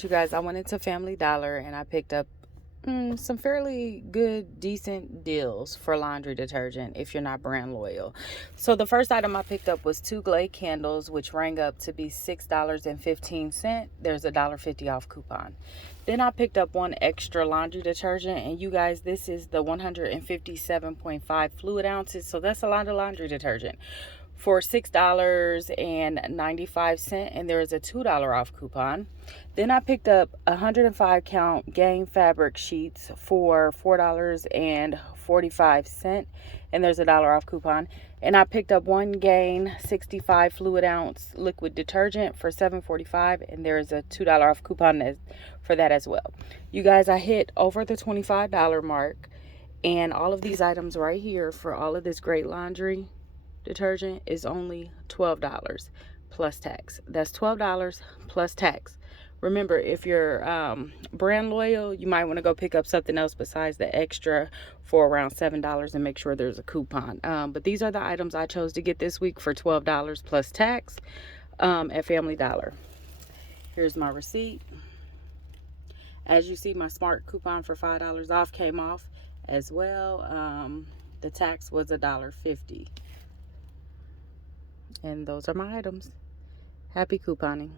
You guys, I went into Family Dollar and I picked up some fairly good, decent deals for laundry detergent if you're not brand loyal. So the first item I picked up was 2 Glade candles, which rang up to be $6.15. There's a $1.50 off coupon. Then I picked up one extra laundry detergent, and you guys, this is the 157.5 fluid ounces, so that's a lot of laundry detergent for $6.95, and there is a $2 off coupon. Then I picked up 105 count Game fabric sheets for $4.45, and there's a $1 off coupon. And I picked up 1 Gain 65 fluid ounce liquid detergent for $7.45, and there is a $2 off coupon for that as well. You guys, I hit over the $25 mark, and all of these items right here for all of this great laundry detergent is only $12 plus tax. That's $12 plus tax. Remember, if you're brand loyal, you might want to go pick up something else besides the extra for around $7 and make sure there's a coupon. But these are the items I chose to get this week for $12 plus tax at Family Dollar. Here's my receipt. As you see, my smart coupon for $5 off came off as well. The tax was $1.50. And those are my items. Happy couponing.